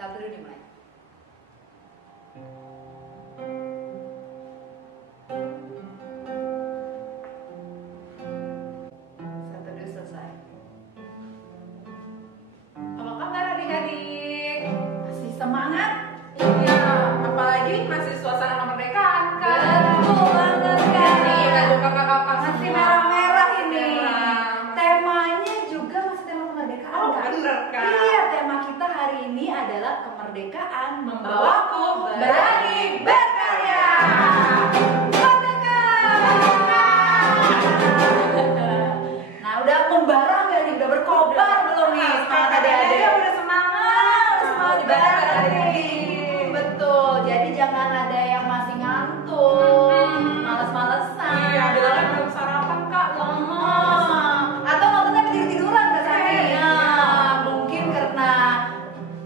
Satu dulu dimulai. Satu dulu selesai. Apa kabar adik-adik? Masih semangat? Iya, apalagi masih suasana kemerdekaan kan? Betul banget kan? Nih, baju kakak-kakak Masih semua. merah-merah ini. Merah. Temanya juga masih tema kemerdekaan Oh, kan? bener kan? Iya, tema kita hari ini adalah kemerdekaan Membawaku berani berkarya. Merdeka! Nah, udah membara nggak nih? Udah berkobar belum nih? Semangat adik-adik. Iya, udah semangat. Semangat Ibadah banget. adik-adik. Betul. Jadi jangan ada yang masih ngantuk, males-malesan. Iya, bilangnya belum sarapan kak, lemes. Atau nontonnya tidur-tiduran ke sana. Iya. Ya, mungkin karena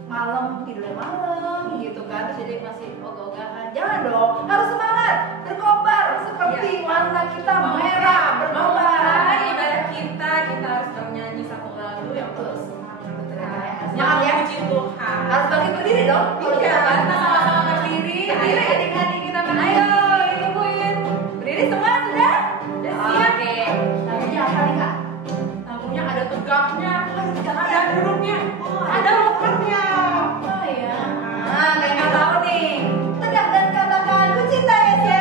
malam tidurnya malam gitu kan, terus jadi masih ogah-ogahan. Jangan dong, harus semangat, berkobar seperti Iya. warna kita merah, berkobar. Ibadah kita harus bernyanyi satu lagu yang terus semangat. Semangat ya. Puji Tuhan. Harus bangkit berdiri dong. Kalau Iya, kita kita sama-sama sama-sama berdiri. Berdiri. Ayo adik-adik kita berdiri. Ayo, ditungguin. Berdiri semua sudah? Udah siap. Oke. Lagunya apa nih kak? Lagunya ada tegaknya, tegaknya. ada duduknya, ada lompatnya. Oh ya. Nah, kayak nggak tahu nih. Tegak dan katakan ku cinta Yesus.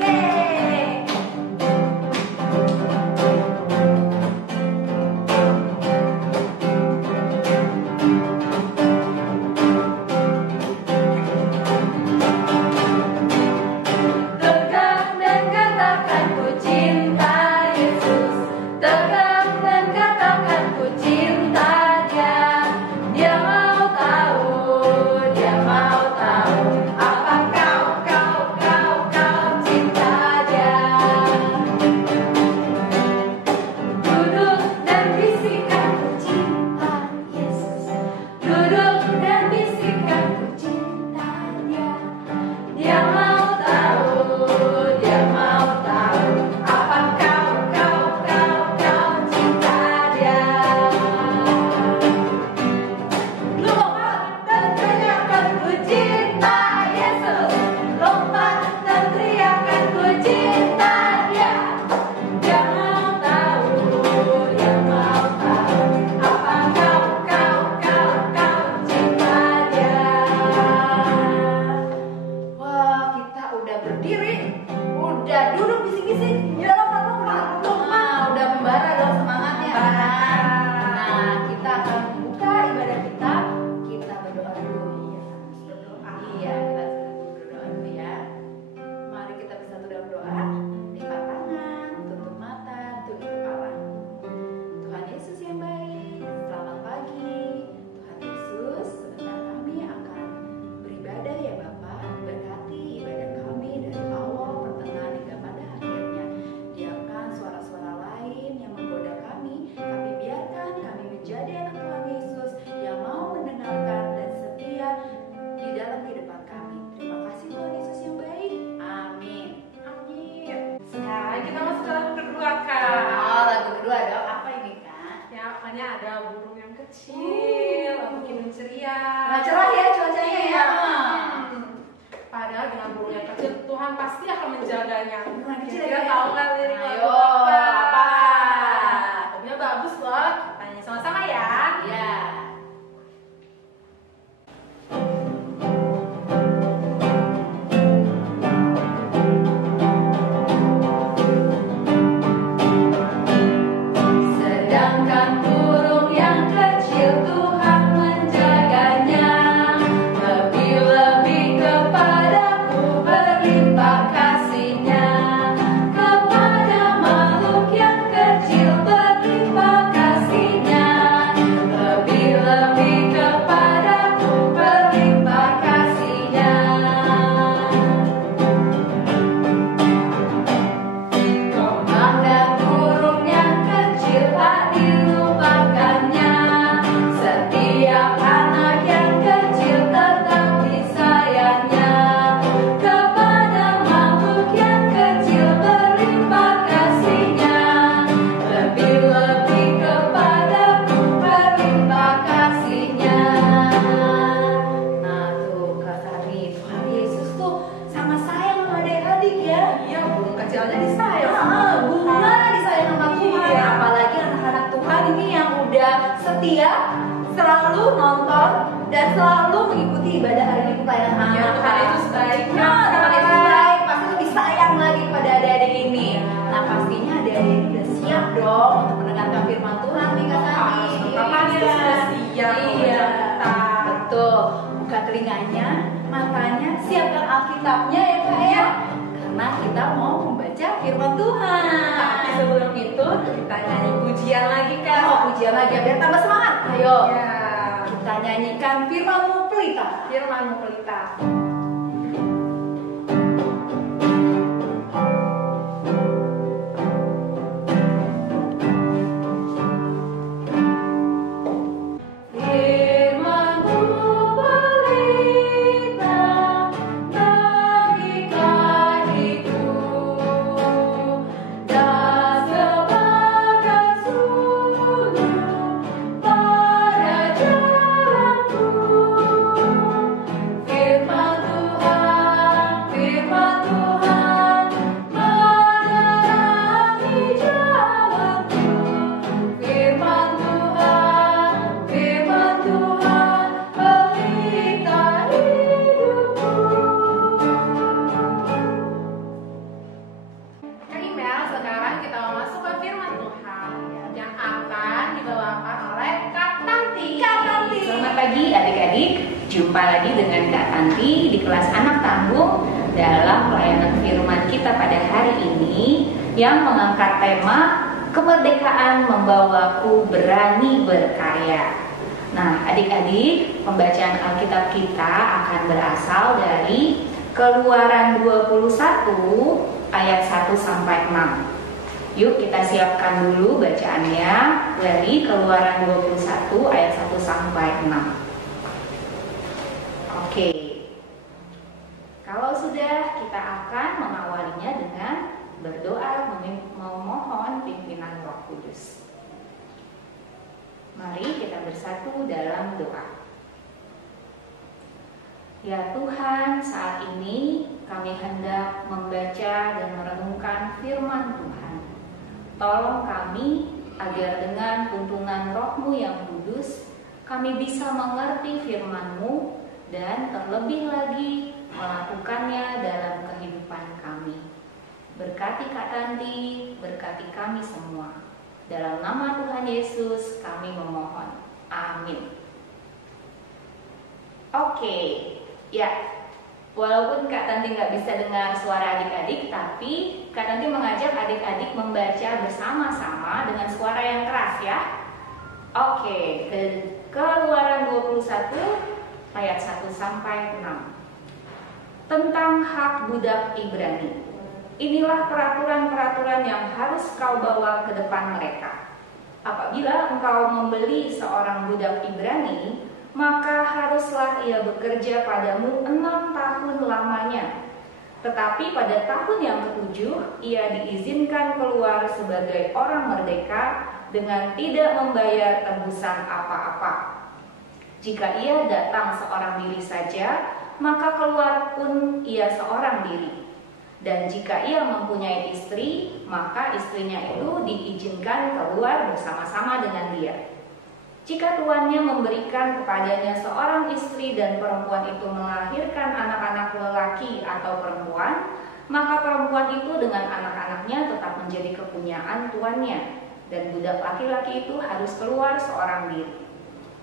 Yeay. Tegak dan katakan ku cinta Yesus. Tegak dan katakan ku cinta Dia. Dia mau tahu apa kau cinta Dia. Duduk dan bisikan ku cinta Yesus. Duduk dan bisikan ku cinta Dia. Dia mau tahu apa kau cinta Dia. Lompat dan teriakan ku cinta Yesus. Lompat dan teriakan ku cinta Dia. Dia mau tahu apa kau cinta Dia. Wah, kita udah berdiri, udah duduk bisik-bisik, udah lompat-lompat. Udah membara dong semangatnya. Nah, kita akan buka ibadah kita. Kita berdoa dulu. Iya, kita berdoa dulu ya. Mari kita bersatu dalam doa. Lipat tangan, tutup mata, tunduk kepala. Tuhan Yesus yang baik, selamat pagi. Tuhan Yesus, sebentar kami akan beribadah ya Bapak. Berkati ibadah kami dari awal, pertengahan hingga pada akhirnya. Diamkan suara-suara lain yang menggoda kami, tapi biarkan kami menjadi anak Tuhan Yesus yang mau mendengarkan dan setia di dalam kehidupan kami. Terima kasih Tuhan Yesus yang baik. Amin. Amin. Sekarang kita masuk ke lagu kedua kak. Oh, lagu kedua dong. Apa ini kak? Ya, makanya ada burung yang kecil, bikin ceria. Nah, cerah ya cuacanya ya. Padahal dengan burung yang kecil, Tuhan pasti akan menjaganya. Burung yang kecil Kira-kira ya? tahu nggak lirik lagu Ayo, apa? apa? Lagunya bagus loh. Kita nyanyi sama-sama ya. Ya. Sedangkan burung yang kecil Tuhan menjaganya, lebih-lebih kepadaku berlimpah kasih-Nya. Kepada Gimana disayang sama Tuhan? Iya. Apalagi anak-anak Tuhan ini yang udah setia, selalu nonton dan selalu mengikuti ibadah hari Minggu pelayanan Ya, anak. Tuhan Yesus baik. Nah, Tuhan Yesus baik, pasti lebih sayang lagi kepada adik-adik ini. Nah, pastinya adik-adik ini udah siap dong untuk mendengarkan firman Tuhan nih Kak Santi. Bapak Yesus sudah siap. Iya, Kita. betul. Buka telinganya, matanya, siapkan Alkitabnya ya Kak ya. Karena kita mau membaca firman Tuhan. Tapi sebelum itu kita nyanyi pujian lagi Kak. Oh, pujian lagi biar tambah semangat. Ayo. Ya. Kita nyanyikan firman-Mu pelita. Firman-Mu pelita. Firman-Mu pelita bagi kakiku dan sebagai sulur pada jalanku. Firman Tuhan menerangi jalanku. Firman Tuhan pelita hidupku. Kak Imel, sekarang kita mau masuk ke firman Tuhan yang akan dibawakan oleh Kak Tanti. Kak Tanti. Selamat pagi adik-adik, jumpa lagi dengan Kak Tanti di kelas anak tanggung dalam pelayanan firman kita pada hari ini yang mengangkat tema kemerdekaan membawaku berani berkarya. Nah adik-adik, pembacaan Alkitab kita akan berasal dari Keluaran 21 ayat 1 sampai 6. Yuk kita siapkan dulu bacaannya dari Keluaran 21 ayat 1 sampai 6. Oke. Kalau sudah, kita akan mengawalinya dengan berdoa memohon pimpinan Roh Kudus. Mari kita bersatu dalam doa. Ya Tuhan, saat ini kami hendak membaca dan merenungkan firman Tuhan. Tolong kami agar dengan tuntunan Roh-Mu yang kudus, kami bisa mengerti firman-Mu dan terlebih lagi melakukannya dalam kehidupan kami. Berkati Kak Tanti, berkati kami semua. Dalam nama Tuhan Yesus kami memohon. Amin. Oke, ya. Walaupun Kak Tanti nggak bisa dengar suara adik-adik, tapi Kak Tanti mengajak adik-adik membaca bersama-sama dengan suara yang keras ya. Oke, Keluaran 21 ayat 1 sampai 6. Tentang hak budak Ibrani. Inilah peraturan-peraturan yang harus kau bawa ke depan mereka. Apabila engkau membeli seorang budak Ibrani, maka haruslah ia bekerja padamu 6 tahun lamanya. Tetapi pada tahun yang ke-7, ia diizinkan keluar sebagai orang merdeka dengan tidak membayar tebusan apa-apa. Jika ia datang seorang diri saja, maka keluar pun ia seorang diri. Dan jika ia mempunyai istri, maka istrinya itu diizinkan keluar bersama-sama dengan dia. Jika tuannya memberikan kepadanya seorang istri dan perempuan itu melahirkan anak-anak lelaki atau perempuan, maka perempuan itu dengan anak-anaknya tetap menjadi kepunyaan tuannya, dan budak laki-laki itu harus keluar seorang diri.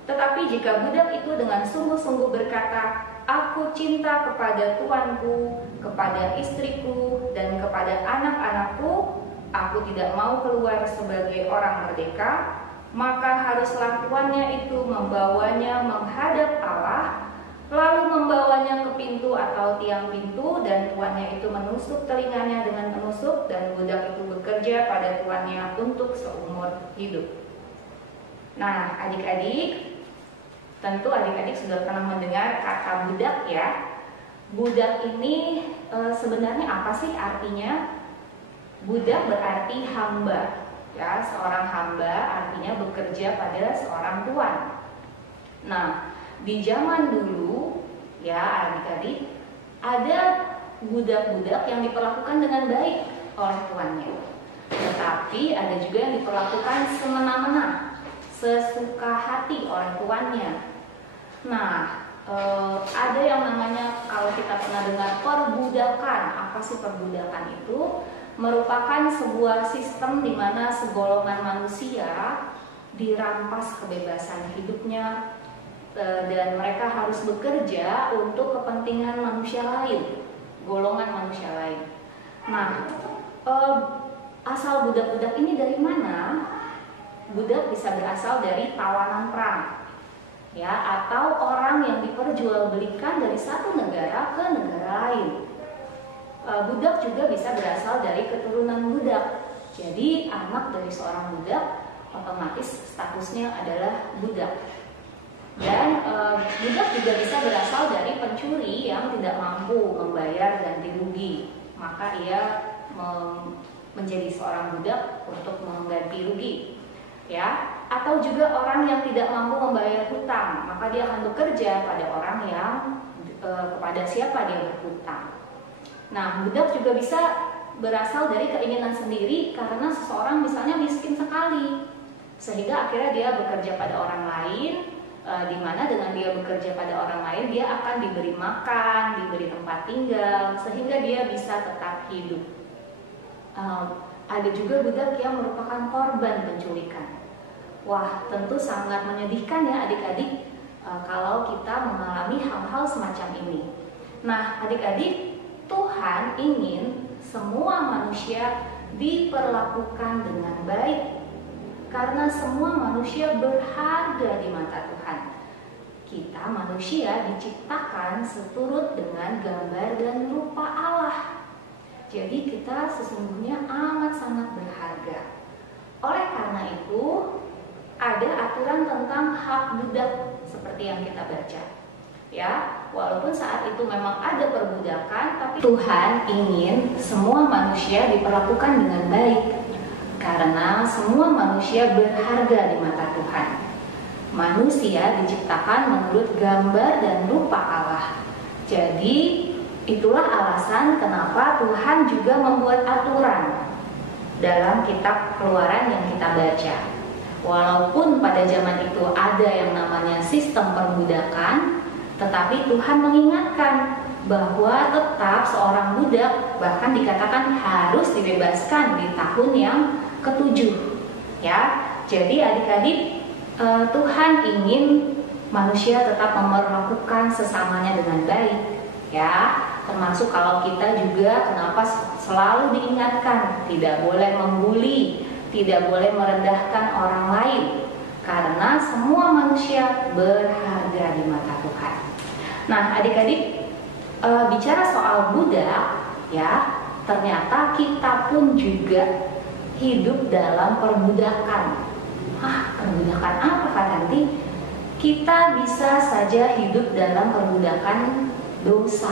Tetapi jika budak itu dengan sungguh-sungguh berkata, "Aku cinta kepada tuanku, kepada istriku, dan kepada anak-anakku, aku tidak mau keluar sebagai orang merdeka," maka haruslah tuannya itu membawanya menghadap Allah, lalu membawanya ke pintu atau tiang pintu, dan tuannya itu menusuk telinganya dengan penusuk, dan budak itu bekerja pada tuannya untuk seumur hidup. Nah, adik-adik, tentu adik-adik sudah pernah mendengar kata budak ya. Budak ini sebenarnya apa sih artinya? Budak berarti hamba. Ya, seorang hamba artinya bekerja pada seorang tuan. Nah, di zaman dulu ya adik-adik, ada budak-budak yang diperlakukan dengan baik oleh tuannya. Tetapi ada juga yang diperlakukan semena-mena, sesuka hati oleh tuannya. Nah, ada yang namanya, kalau kita pernah dengar, perbudakan. Apa sih perbudakan itu? Merupakan sebuah sistem di mana segolongan manusia dirampas kebebasan hidupnya, dan mereka harus bekerja untuk kepentingan manusia lain, golongan manusia lain. Nah, asal budak-budak ini dari mana? Budak bisa berasal dari tawanan perang, ya, atau orang yang diperjualbelikan dari satu negara ke negara lain. Budak juga bisa berasal dari keturunan budak. Jadi anak dari seorang budak otomatis statusnya adalah budak. Dan budak juga bisa berasal dari pencuri yang tidak mampu membayar ganti rugi, maka ia menjadi seorang budak untuk mengganti rugi, ya. Atau juga orang yang tidak mampu membayar hutang, maka dia akan bekerja pada orang yang kepada siapa dia berhutang. Nah, budak juga bisa berasal dari keinginan sendiri karena seseorang misalnya miskin sekali, sehingga akhirnya dia bekerja pada orang lain, di mana dengan dia bekerja pada orang lain dia akan diberi makan, diberi tempat tinggal, sehingga dia bisa tetap hidup. Ada juga budak yang merupakan korban penculikan. Wah, tentu sangat menyedihkan ya adik-adik kalau kita mengalami hal-hal semacam ini. Nah, adik-adik, Tuhan ingin semua manusia diperlakukan dengan baik, karena semua manusia berharga di mata Tuhan. Kita manusia diciptakan seturut dengan gambar dan rupa Allah. Jadi kita sesungguhnya amat sangat berharga. Oleh karena itu, ada aturan tentang hak budak seperti yang kita baca. Ya, walaupun saat itu memang ada perbudakan, tapi Tuhan ingin semua manusia diperlakukan dengan baik, karena semua manusia berharga di mata Tuhan. Manusia diciptakan menurut gambar dan rupa Allah. Jadi itulah alasan kenapa Tuhan juga membuat aturan dalam kitab Keluaran yang kita baca. Walaupun pada zaman itu ada yang namanya sistem perbudakan, tetapi Tuhan mengingatkan bahwa tetap seorang budak bahkan dikatakan harus dibebaskan di tahun yang ke-7. Ya, jadi adik-adik, Tuhan ingin manusia tetap memperlakukan sesamanya dengan baik. Ya, termasuk kalau kita juga kenapa selalu diingatkan tidak boleh membuli, tidak boleh merendahkan orang lain, karena semua manusia berharga di mata Tuhan. Nah, adik-adik, bicara soal budak, ya, ternyata kita pun juga hidup dalam perbudakan. Perbudakan apa Kak Tanti? Kita bisa saja hidup dalam perbudakan dosa.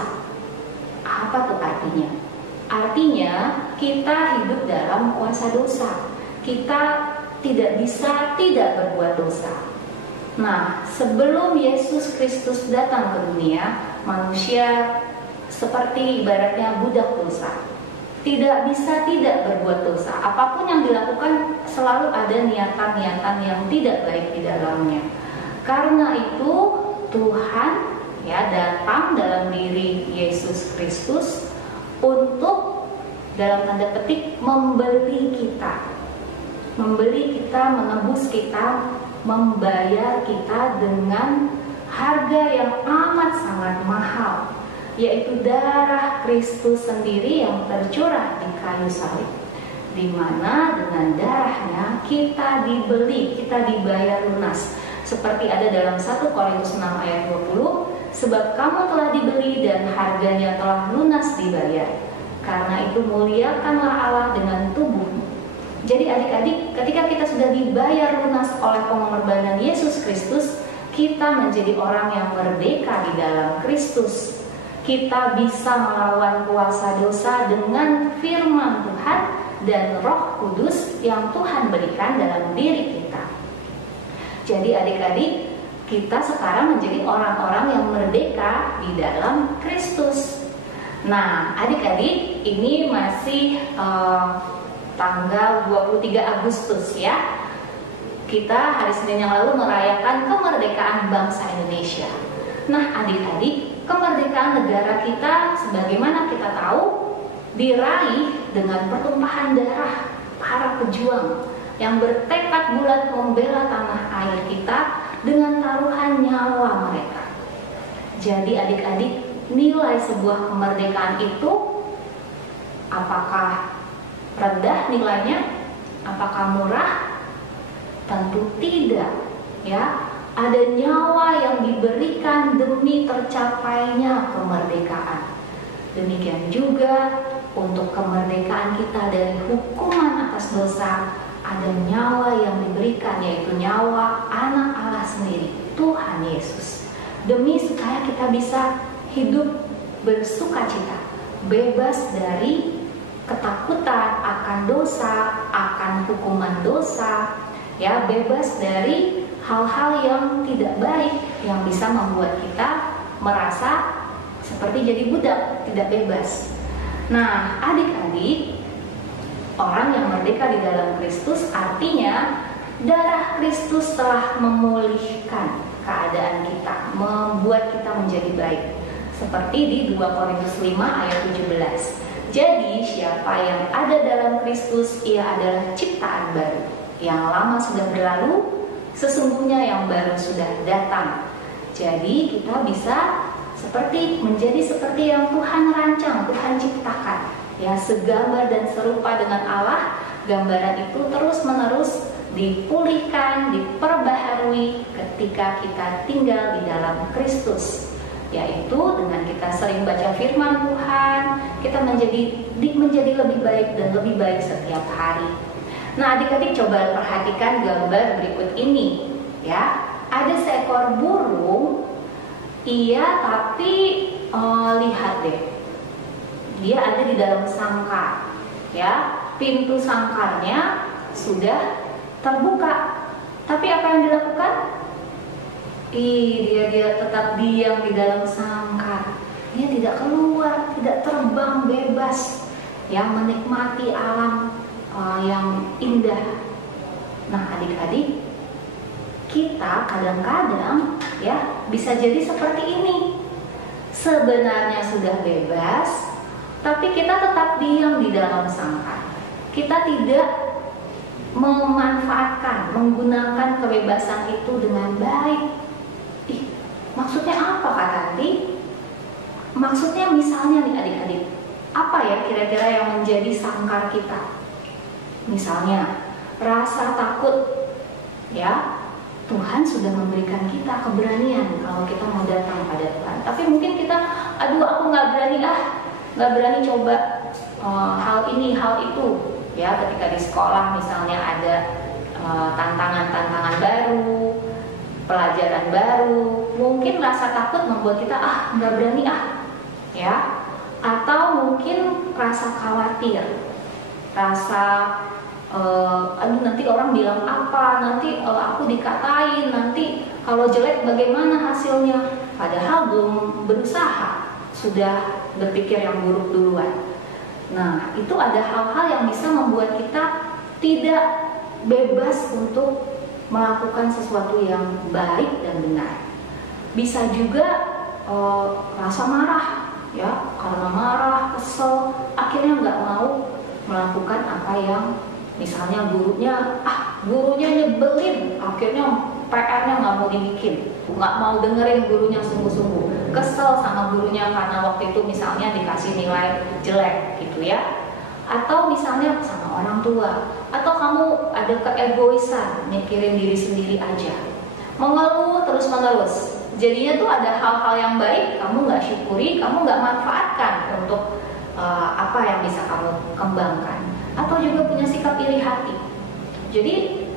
Apa tuh artinya? Artinya kita hidup dalam kuasa dosa. Kita tidak bisa tidak berbuat dosa. Nah, sebelum Yesus Kristus datang ke dunia, manusia seperti ibaratnya budak dosa. Tidak bisa tidak berbuat dosa. Apapun yang dilakukan selalu ada niatan-niatan yang tidak baik di dalamnya. Karena itu Tuhan ya datang dalam diri Yesus Kristus untuk dalam tanda petik membeli kita, menebus kita, membayar kita dengan harga yang amat sangat mahal, yaitu darah Kristus sendiri yang tercurah di kayu salib, di mana dengan darahnya kita dibeli, kita dibayar lunas. Seperti ada dalam 1 Korintus 6 ayat 20, sebab kamu telah dibeli dan harganya telah lunas dibayar. Karena itu muliakanlah Allah dengan tubuhmu. Jadi adik-adik, ketika kita sudah dibayar lunas oleh pengorbanan Yesus Kristus, kita menjadi orang yang merdeka di dalam Kristus. Kita bisa melawan kuasa dosa dengan firman Tuhan dan Roh Kudus yang Tuhan berikan dalam diri kita. Jadi adik-adik, kita sekarang menjadi orang-orang yang merdeka di dalam Kristus. Nah, adik-adik, ini masih tanggal 23 Agustus ya. Kita hari Senin yang lalu merayakan kemerdekaan bangsa Indonesia. Nah, adik-adik, kemerdekaan negara kita sebagaimana kita tahu diraih dengan pertumpahan darah para pejuang yang bertekad bulat membela tanah air kita dengan taruhan nyawa mereka. Jadi adik-adik, nilai sebuah kemerdekaan itu apakah rendah nilainya? Apakah murah? Tentu tidak, ya. Ada nyawa yang diberikan demi tercapainya kemerdekaan. Demikian juga untuk kemerdekaan kita dari hukuman atas dosa, ada nyawa yang diberikan, yaitu nyawa anak Allah sendiri, Tuhan Yesus. Demi supaya kita bisa hidup bersukacita, bebas dari ketakutan akan dosa, akan hukuman dosa, ya, bebas dari hal-hal yang tidak baik yang bisa membuat kita merasa seperti jadi budak, tidak bebas. Nah, adik-adik, orang yang merdeka di dalam Kristus artinya darah Kristus telah memulihkan keadaan kita, membuat kita menjadi baik. Seperti di 2 Korintus 5 ayat 17. Jadi, siapa yang ada dalam Kristus, ia adalah ciptaan baru. Yang lama sudah berlalu, sesungguhnya yang baru sudah datang. Jadi kita bisa menjadi seperti yang Tuhan rancang, Tuhan ciptakan. Ya, segambar dan serupa dengan Allah. Gambaran itu terus-menerus dipulihkan, diperbaharui ketika kita tinggal di dalam Kristus. Yaitu dengan kita sering baca firman Tuhan, kita menjadi lebih baik dan lebih baik setiap hari. Nah, adik-adik coba perhatikan gambar berikut ini, ya. Ada seekor burung, tapi lihat deh, dia ada di dalam sangkar, ya. Pintu sangkarnya sudah terbuka, tapi apa yang dilakukan? Dia tetap diam di dalam sangkar. Dia tidak keluar, tidak terbang bebas, yang menikmati alam yang indah. Nah, adik-adik, kita kadang-kadang ya bisa jadi seperti ini. Sebenarnya sudah bebas, tapi kita tetap diam di dalam sangkar. Kita tidak memanfaatkan, menggunakan kebebasan itu dengan baik. Maksudnya apa, Kak Tanti? Maksudnya misalnya nih adik-adik, apa ya kira-kira yang menjadi sangkar kita? Misalnya rasa takut, ya. Tuhan sudah memberikan kita keberanian kalau kita mau datang pada Tuhan. Tapi mungkin kita, aku nggak berani coba hal ini, hal itu. Ya, ketika di sekolah misalnya ada tantangan-tantangan baru, pelajaran baru, mungkin rasa takut membuat kita nggak berani ya. Atau mungkin rasa khawatir, rasa nanti orang bilang apa, nanti aku dikatain, nanti kalau jelek bagaimana hasilnya. Padahal belum berusaha, sudah berpikir yang buruk duluan. Nah, itu ada hal-hal yang bisa membuat kita tidak bebas untuk melakukan sesuatu yang baik dan benar. Bisa juga rasa marah, ya, karena marah, kesel, akhirnya nggak mau melakukan apa yang misalnya gurunya nyebelin, akhirnya PR-nya nggak mau dibikin, nggak mau dengerin gurunya sungguh-sungguh, kesel sama gurunya karena waktu itu misalnya dikasih nilai jelek gitu ya. Atau misalnya sama orang tua, atau kamu ada keegoisan, mikirin diri sendiri aja, mengeluh terus-menerus. Jadinya tuh ada hal-hal yang baik kamu nggak syukuri, kamu nggak manfaatkan untuk apa yang bisa kamu kembangkan. Atau juga punya sikap iri hati. Jadi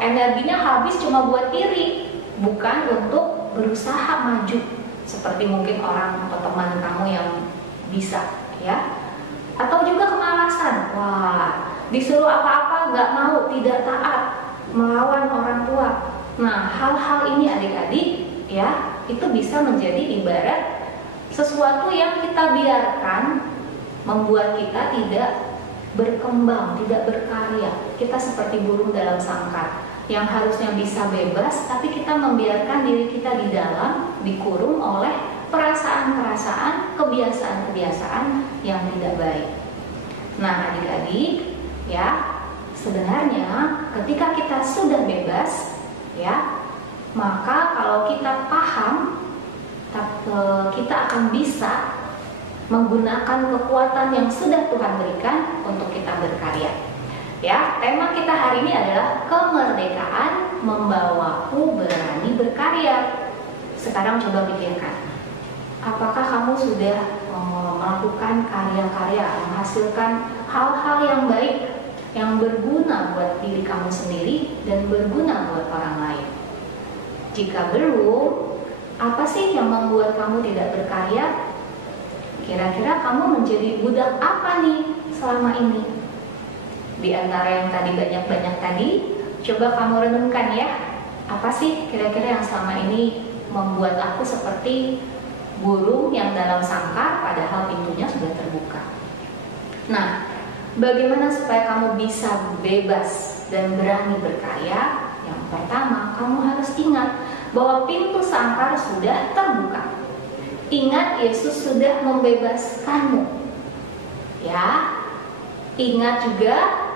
energinya habis cuma buat iri, bukan untuk berusaha maju seperti mungkin orang atau teman kamu yang bisa, ya. Atau juga kemalasan, disuruh apa-apa nggak mau, tidak taat, melawan orang tua. Nah, hal-hal ini adik-adik, ya, itu bisa menjadi ibarat sesuatu yang kita biarkan membuat kita tidak berkembang, tidak berkarya. Kita seperti burung dalam sangkar yang harusnya bisa bebas, tapi kita membiarkan diri kita di dalam, dikurung oleh perasaan-perasaan, kebiasaan-kebiasaan yang tidak baik. Nah, adik-adik, ya, sebenarnya ketika kita sudah bebas, ya, maka kalau kita paham, kita akan bisa menggunakan kekuatan yang sudah Tuhan berikan untuk kita berkarya. Ya, tema kita hari ini adalah kemerdekaan membawaku berani berkarya. Sekarang coba pikirkan, apakah kamu sudah melakukan karya-karya, menghasilkan hal-hal yang baik, yang berguna buat diri kamu sendiri dan berguna buat orang lain? Jika belum, apa sih yang membuat kamu tidak berkarya? Kira-kira kamu menjadi budak apa nih selama ini? Di antara yang tadi banyak-banyak tadi, coba kamu renungkan ya. Apa sih kira-kira yang selama ini membuat aku seperti burung yang dalam sangkar padahal pintunya sudah terbuka? Nah, bagaimana supaya kamu bisa bebas dan berani berkarya? Yang pertama, kamu harus ingat bahwa pintu sangkar sudah terbuka. Ingat, Yesus sudah membebaskanmu. Ya, ingat juga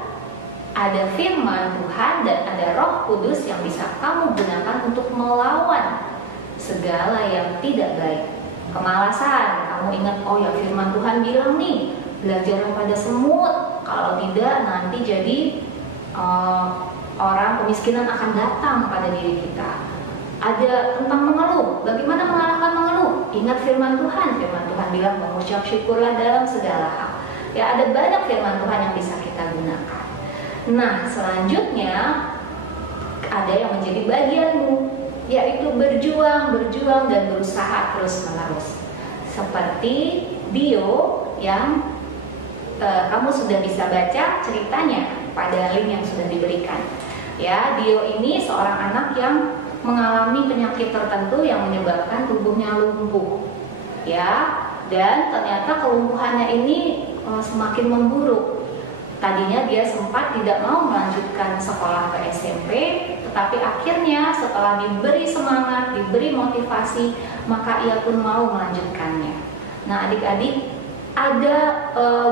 ada firman Tuhan dan ada Roh Kudus yang bisa kamu gunakan untuk melawan segala yang tidak baik. Kemalasan, kamu ingat, oh ya firman Tuhan bilang nih, belajar pada semut. Kalau tidak, nanti jadi orang kemiskinan akan datang pada diri kita. Ada tentang mengeluh, bagaimana mengalahkan mengeluh? Ingat firman Tuhan bilang mengucap syukurlah dalam segala hal. Ya, ada banyak firman Tuhan yang bisa kita gunakan. Nah, selanjutnya ada yang menjadi bagianmu, yaitu berjuang dan berusaha terus-menerus. Seperti Dio yang kamu sudah bisa baca ceritanya pada link yang sudah diberikan. Ya, Dio ini seorang anak yang mengalami penyakit tertentu yang menyebabkan tubuhnya lumpuh, ya, dan ternyata kelumpuhannya ini semakin memburuk. Tadinya dia sempat tidak mau melanjutkan sekolah ke SMP, tetapi akhirnya setelah diberi semangat, diberi motivasi, maka ia pun mau melanjutkannya. Nah, adik-adik, ada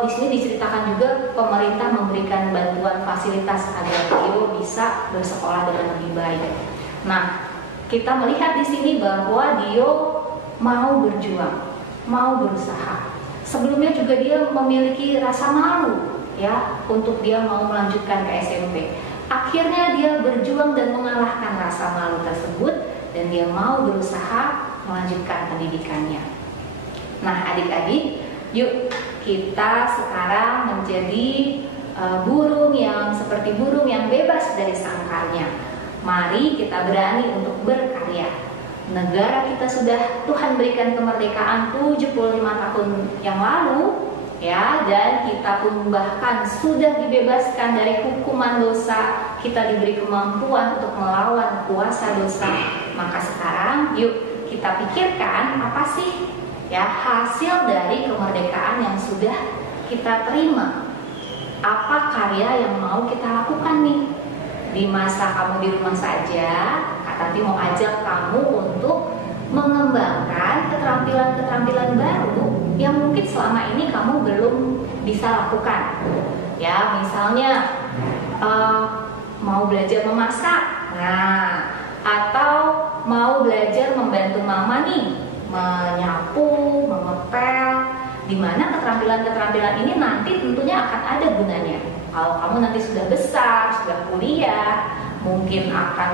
di sini diceritakan juga pemerintah memberikan bantuan fasilitas agar Dio bisa bersekolah dengan lebih baik. Nah, kita melihat di sini bahwa Dio mau berjuang, mau berusaha. Sebelumnya juga dia memiliki rasa malu, ya, untuk dia mau melanjutkan ke SMP. Akhirnya dia berjuang dan mengalahkan rasa malu tersebut dan dia mau berusaha melanjutkan pendidikannya. Nah, adik-adik, yuk kita sekarang menjadi burung yang seperti burung yang bebas dari sangkarnya. Mari kita berani untuk berkarya. Negara kita sudah Tuhan berikan kemerdekaan 75 tahun yang lalu, ya, dan kita pun bahkan sudah dibebaskan dari hukuman dosa. Kita diberi kemampuan untuk melawan kuasa dosa. Maka sekarang yuk kita pikirkan apa sih ya hasil dari kemerdekaan yang sudah kita terima. Apa karya yang mau kita lakukan nih? Di masa kamu di rumah saja, Kak Tanti mau ajak kamu untuk mengembangkan keterampilan-keterampilan baru yang mungkin selama ini kamu belum bisa lakukan. Ya, misalnya mau belajar memasak, nah, atau mau belajar membantu mama nih, menyapu, mengepel. Di mana keterampilan-keterampilan ini nanti tentunya akan ada gunanya. Kalau kamu nanti sudah besar, sudah kuliah, mungkin akan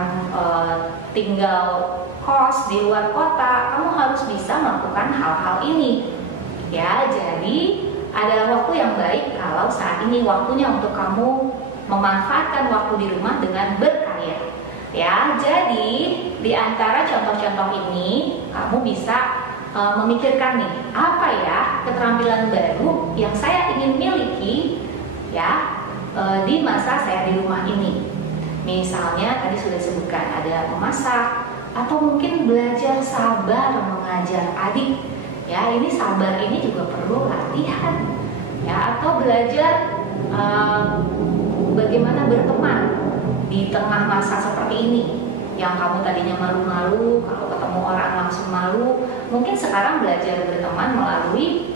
tinggal kos di luar kota, kamu harus bisa melakukan hal-hal ini. Ya, jadi adalah waktu yang baik kalau saat ini waktunya untuk kamu memanfaatkan waktu di rumah dengan berkarya. Ya, jadi di antara contoh-contoh ini kamu bisa memikirkan nih, apa ya keterampilan baru yang saya ingin miliki ya di masa saya di rumah ini. Misalnya tadi sudah disebutkan ada memasak, atau mungkin belajar sabar mengajar adik. Ya, ini sabar ini juga perlu latihan. Ya, atau belajar bagaimana berteman di tengah masa seperti ini. Yang kamu tadinya malu-malu, kalau ketemu orang langsung malu, mungkin sekarang belajar berteman melalui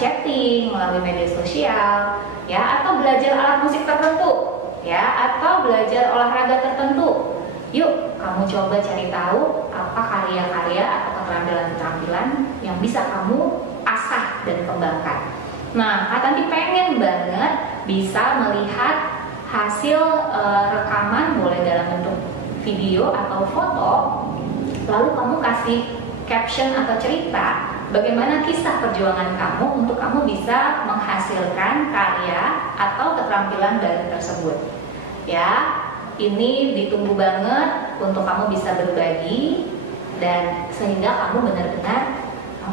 chatting, melalui media sosial, ya, atau belajar alat musik tertentu, ya, atau belajar olahraga tertentu. Yuk, kamu coba cari tahu apa karya-karya atau keterampilan-keterampilan yang bisa kamu asah dan kembangkan. Nah, Kak Tanti pengen banget bisa melihat hasil rekaman, boleh dalam bentuk video atau foto, lalu kamu kasih caption atau cerita bagaimana kisah perjuangan kamu untuk kamu bisa menghasilkan karya atau keterampilan baru tersebut. Ya, ini ditunggu banget untuk kamu bisa berbagi dan sehingga kamu benar-benar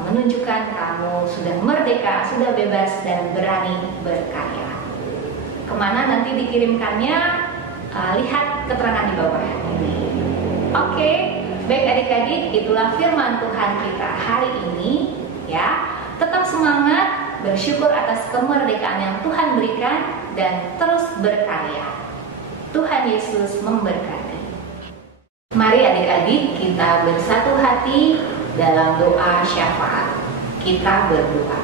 menunjukkan kamu sudah merdeka, sudah bebas dan berani berkarya. Kemana nanti dikirimkannya? Lihat keterangan di bawah ini. Oke, baik adik-adik, itulah firman Tuhan kita hari ini. Ya, tetap semangat, bersyukur atas kemerdekaan yang Tuhan berikan dan terus berkarya. Tuhan Yesus memberkati. Mari adik-adik kita bersatu hati dalam doa syafaat. Kita berdoa.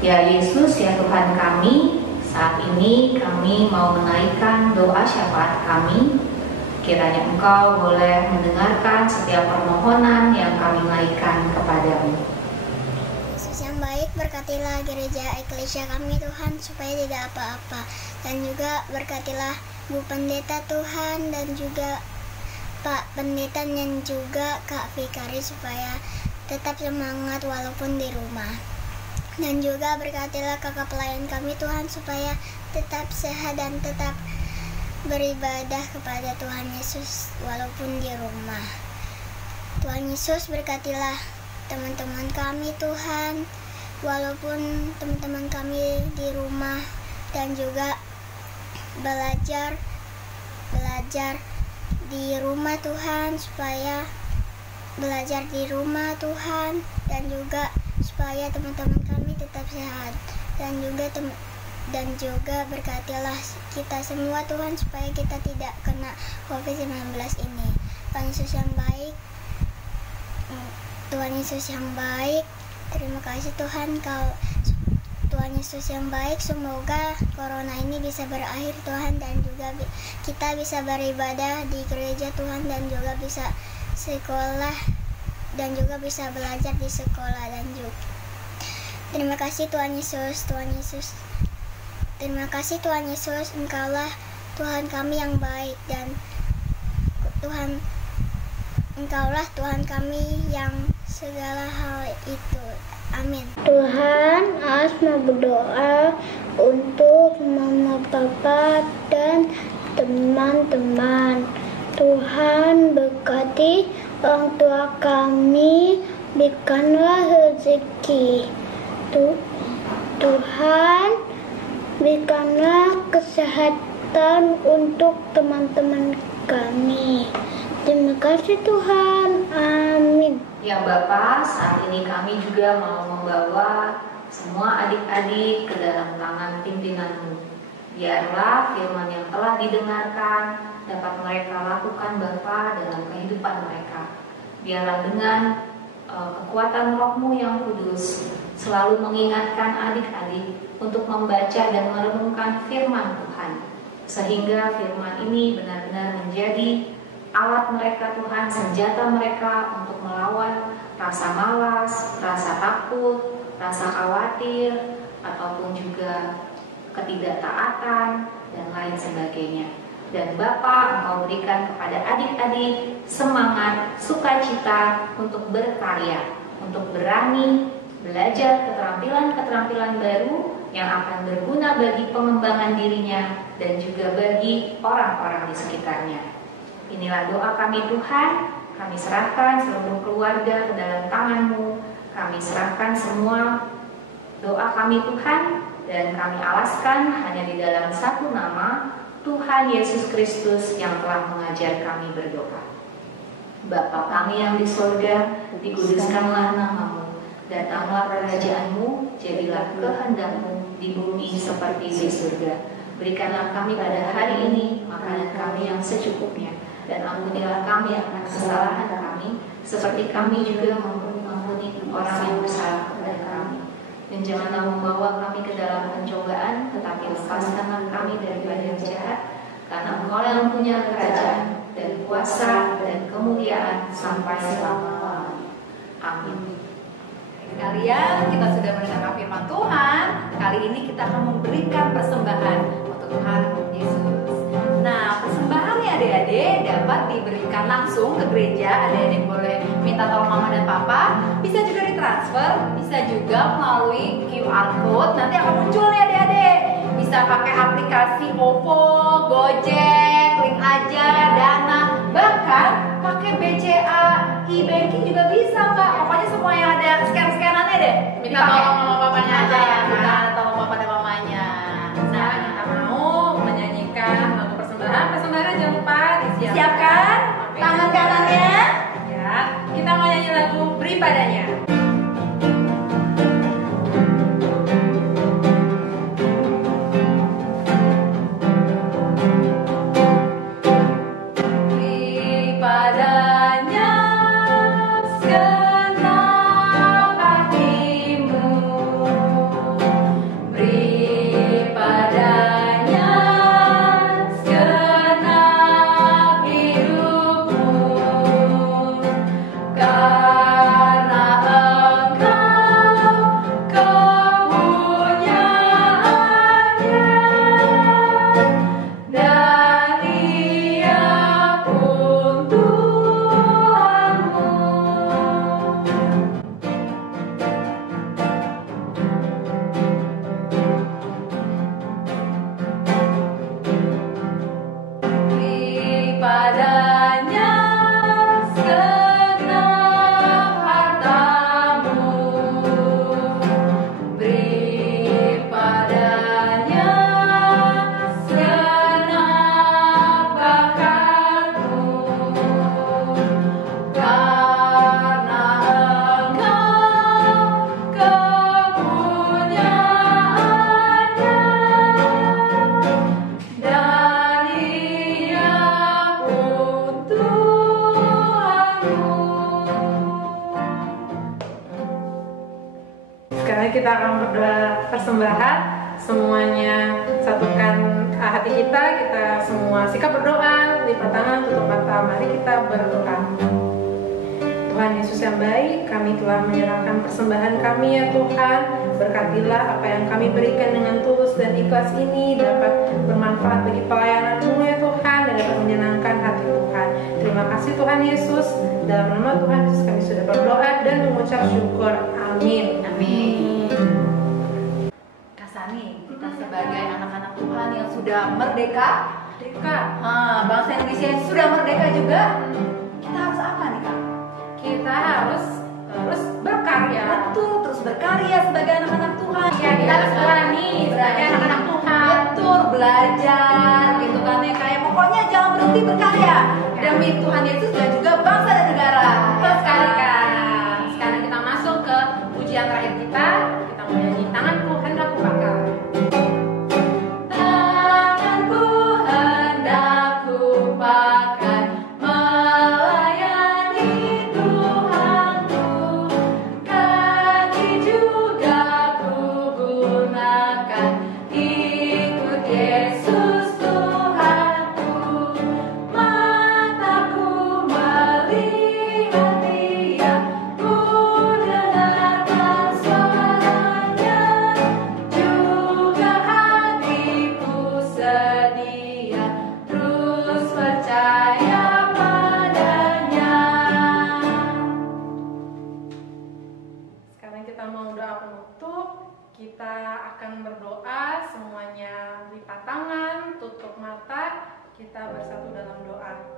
Ya Yesus, ya Tuhan kami, saat ini kami mau menaikkan doa syafaat kami. Kiranya Engkau boleh mendengarkan setiap permohonan yang kami naikkan kepadamu. Yesus yang baik, berkatilah gereja eklesia kami Tuhan supaya tidak apa-apa. Dan juga berkatilah Bu Pendeta Tuhan dan juga Pak Pendeta dan juga Kak Fikari supaya tetap semangat walaupun di rumah. Dan juga berkatilah kakak pelayan kami Tuhan supaya tetap sehat dan tetap beribadah kepada Tuhan Yesus walaupun di rumah. Tuhan Yesus berkatilah teman-teman kami Tuhan, walaupun teman-teman kami di rumah dan juga belajar di rumah Tuhan, supaya belajar di rumah Tuhan, dan juga supaya teman-teman kami tetap sehat, dan juga berkatilah kita semua Tuhan supaya kita tidak kena COVID-19 ini. Tuhan Yesus yang baik, Tuhan Yesus yang baik, terima kasih Tuhan, Tuhan Yesus yang baik, semoga corona ini bisa berakhir Tuhan, dan juga kita bisa beribadah di gereja Tuhan, dan juga bisa sekolah, dan juga bisa belajar di sekolah, dan juga terima kasih Tuhan Yesus, terima kasih Tuhan Yesus, Engkaulah Tuhan kami yang baik, dan Engkaulah Tuhan kami yang segala hal itu. Amin. Tuhan, As mau berdoa untuk Mama, Papa, dan teman-teman. Tuhan berkati orang tua kami, berikanlah rezeki. Tuhan, berikanlah kesehatan untuk teman-teman kami. Terima kasih Tuhan. Amin. Ya Bapak, saat ini kami juga mau membawa semua adik-adik ke dalam tangan pimpinan-Mu. Biarlah firman yang telah didengarkan dapat mereka lakukan Bapa dalam kehidupan mereka. Biarlah dengan kekuatan Roh-Mu yang kudus selalu mengingatkan adik-adik untuk membaca dan merenungkan firman Tuhan, sehingga firman ini benar-benar menjadi alat mereka Tuhan, senjata mereka untuk melawan rasa malas, rasa takut, rasa khawatir, ataupun juga ketidaktaatan dan lain sebagainya. Dan Bapa, Engkau berikan kepada adik-adik semangat, sukacita untuk berkarya, untuk berani belajar keterampilan-keterampilan baru yang akan berguna bagi pengembangan dirinya dan juga bagi orang-orang di sekitarnya. Inilah doa kami Tuhan, kami serahkan seluruh keluarga ke dalam tangan-Mu, kami serahkan semua doa kami Tuhan, dan kami alaskan hanya di dalam satu nama, Tuhan Yesus Kristus yang telah mengajar kami berdoa. Bapa kami yang di sorga, dikuduskanlah nama-Mu, datanglah kerajaan-Mu, jadilah kehendak-Mu di bumi seperti di surga. Berikanlah kami pada hari ini makanan kami yang secukupnya, dan ampunilah kami akan kesalahan kami, seperti kami juga mengampuni orang yang bersalah kepada kami. Dan janganlah membawa kami ke dalam pencobaan, tetapi lepaskanlah kami daripada yang jahat, karena Engkau yang punya kerajaan dan kuasa dan kemuliaan sampai selama-lamanya. Amin. Kalian, kita sudah mendengarkan firman Tuhan. Kali ini kita akan memberikan persembahan untuk Tuhan Yesus. Nah, persembahannya adik-adik dapat diberikan langsung ke gereja. Adik-adik boleh minta tolong mama dan papa. Bisa juga ditransfer, bisa juga melalui QR code. Nanti akan muncul nih adik-adik. Bisa pakai aplikasi OVO, Gojek, Link Aja, Dana, bahkan pakai BCA, e-banking juga bisa Kak. Pokoknya semua yang ada scan-scanannya deh. Minta tolong mama papanya aja ya. Minta tolong papa dan mamanya. Nah, kita mau menyanyikan lagu persembahan. Persembahan jangan lupa Siapkan tangan kanannya. Ya, kita mau nyanyi lagu Beri Padanya. Beri padanya segenap hatimu. Beri padanya segenap hidupmu. Karena Engkau kepunyaannya, dan Dia pun Tuhanmu. Beri padanya segenap hartamu. Beri padanya segenap bakatmu. Karena Engkau kepunyaannya, dan Dia pun Tuhanmu. Sekarang kita akan berdoa persembahan. Semuanya satukan hati kita semua sikap berdoa, lipat tangan, tutup mata. Mari kita berdoa. Tuhan Yesus yang baik, kami telah menyerahkan persembahan kami ya Tuhan. Berkatilah apa yang kami berikan dengan tulus dan ikhlas ini dapat bermanfaat bagi pelayanan-Mu ya Tuhan, dan dapat menyenangkan hati Tuhan. Terima kasih Tuhan Yesus. Dalam nama Tuhan Yesus kami sudah berdoa dan mengucap syukur. Amin. Amin. Kasani, kita sebagai anak-anak Tuhan yang sudah merdeka, bangsa Indonesia yang sudah merdeka juga, kita harus apa nih Kak? Kita harus berkarya. Betul, terus berkarya sebagai anak-anak Tuhan. Ya, kita harus berani sebagai anak-anak Tuhan. Betul, belajar gitu kan ya. Kayak pokoknya jangan berhenti berkarya demi Tuhan Yesus dan juga bangsa dan negara. Betul sekali Kak. Sekarang kita masuk ke pujian terakhir kita. Kita mau nyanyi Tanganku Hendak Kubakar. Tanganku hendak kupakai melayani Tuhanku, kaki juga kugunakan ikut Yesus Tuhanku. Mataku melihat Dia, ku dengarkan suaranya, juga hatiku sedia terus percaya padanya. Sekarang kita mau doa penutup. Kita akan berdoa semuanya, lipat tangan, tutup mata. Kita bersatu dalam doa.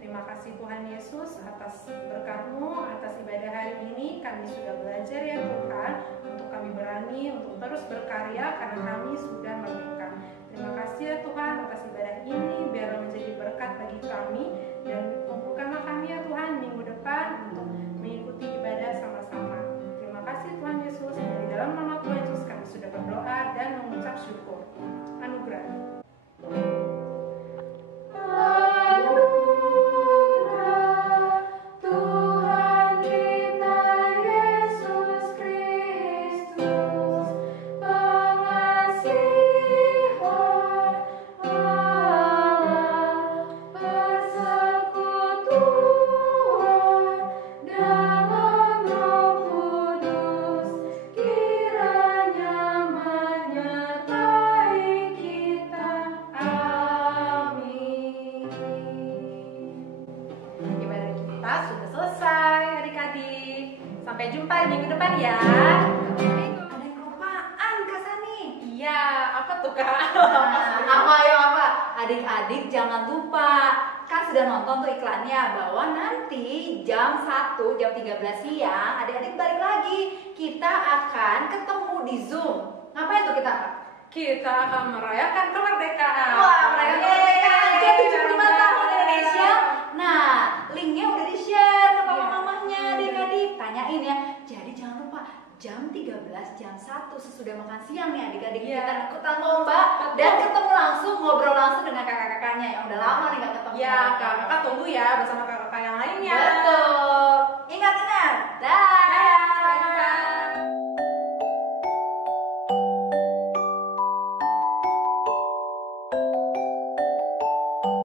Terima kasih Tuhan Yesus atas berkat-Mu, atas ibadah hari ini. Kami sudah belajar ya Tuhan, untuk kami berani untuk terus berkarya karena kami sudah merdeka. Terima kasih ya Tuhan atas ibadah ini, biar menjadi berkat bagi kami, dan kumpulkanlah kami ya Tuhan minggu depan untuk mengikuti ibadah sama-sama. Terima kasih Tuhan Yesus, dari dalam nama Tuhan ya. Ada yang kelupaan Kak Sani. Iya, apa tuh Kak? Apa ayo apa? Adik-adik jangan lupa, kan sudah nonton tuh iklannya bahwa nanti jam 1, jam 13 siang adik-adik balik lagi. Kita akan ketemu di Zoom. Ngapain tuh kita? Kita akan merayakan kemerdekaan. Wah, merayakan kemerdekaan ke-75 tahun Indonesia. Nah, linknya udah di-share ke papa-mamahnya adik-adik. Tanyain ya. Jadi jangan lupa jam 13, jam 1 sesudah makan siang nih adik-adik kita ikutan lomba dan ketemu langsung, ngobrol langsung dengan kakak-kakaknya yang udah lama nih gak ketemu. Ya, kakak tunggu ya bersama kakak yang lainnya. Betul.